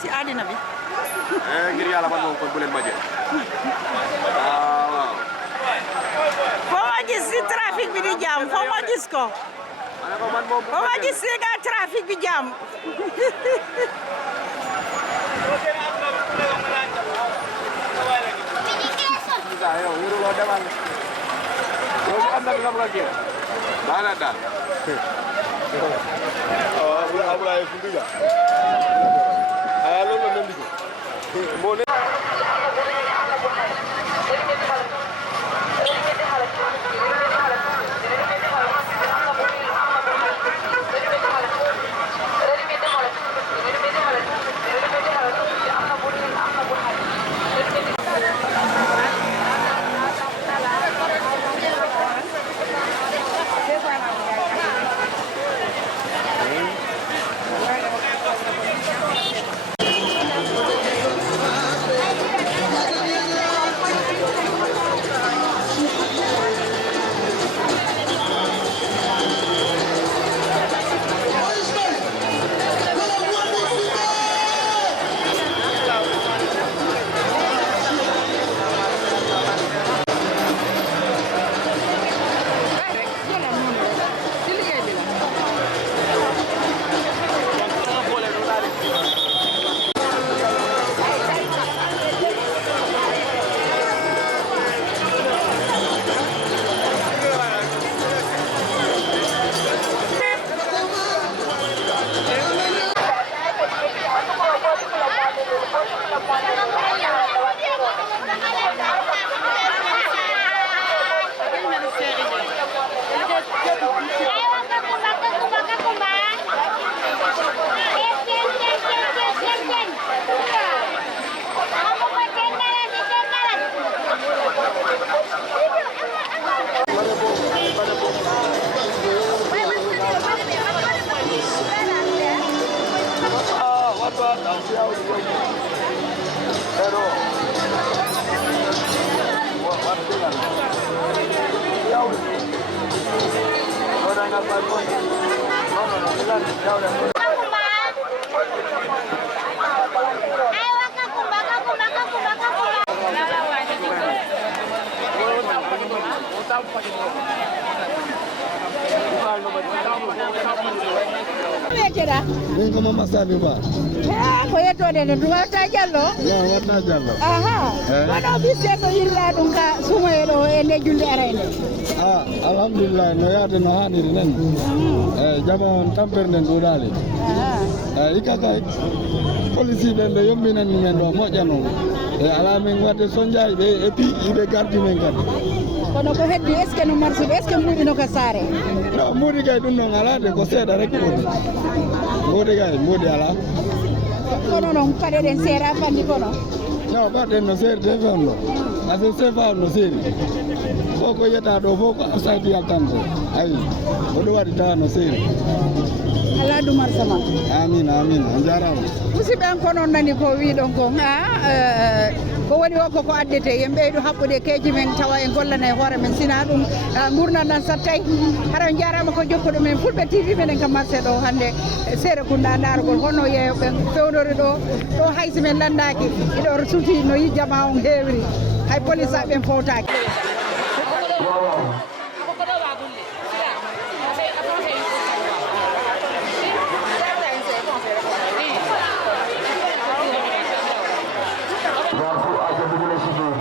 si àddina bi. ngir yàlla man moom kon bu leen ma jël. waaw. foo ma gis si trafic bi di jaam foo ma gis ko. foo ma gis si nga trafic bi jaam. yow yoruloo demal. yow am na nga bëgg a génn. baax na daal. waaw Abdoulaye Foundiouga. loolu la ñu liggéey. moo ne. Min ko Mama Sabi Ba. Ko yettode nde ɗum watta Diallo. Yo waɗna Diallo. Aha. Kono biste ko yirla ɗum ka sumoyeɗo e nde julde arayde. Alhamdulillah no yaade no haniri nen. Jama on tampere nden ɗuɗali. Ika kay police ɓe ɓe yombinani men ɗo moƴƴano. Ala min wadde soñjaji ɓe et puis iɓe gardi men kadi. Kono ko heddi est ce que no marsuɓe est ce que mbuɗino ko saare. No muudi kay ɗum ɗon ala de ko seeɗa rek muudi. Muudi kay muudi ala. Kono noon paɗeɗen seera fanni kono. No baɗɗen no seeri te fewn ɗo. Par ce que sefa no seeri. Fof ko yetta ɗo fof ko saydi yaltante. Ayi ko ɗum waɗi tawa no seeri. ala dumar sama. Amin amin on jarama. Musidɓe en ko noon nani ko wiɗon ko ko woni o koko addete yen ɓeydu haɓɓude keeji men tawa en gollana e hoore men sina ɗum gurdam ɗan sattay hara on jarama ko jokkuɗo men fulɓe tv meɗen kam marché ɗo hannde Serekunda dargol honno yeeyoɓe fewnori ɗo haysi men landaki iɗo suuti no yijjama on heewri hay police aɓen fowtaki. Aku aja begini sih.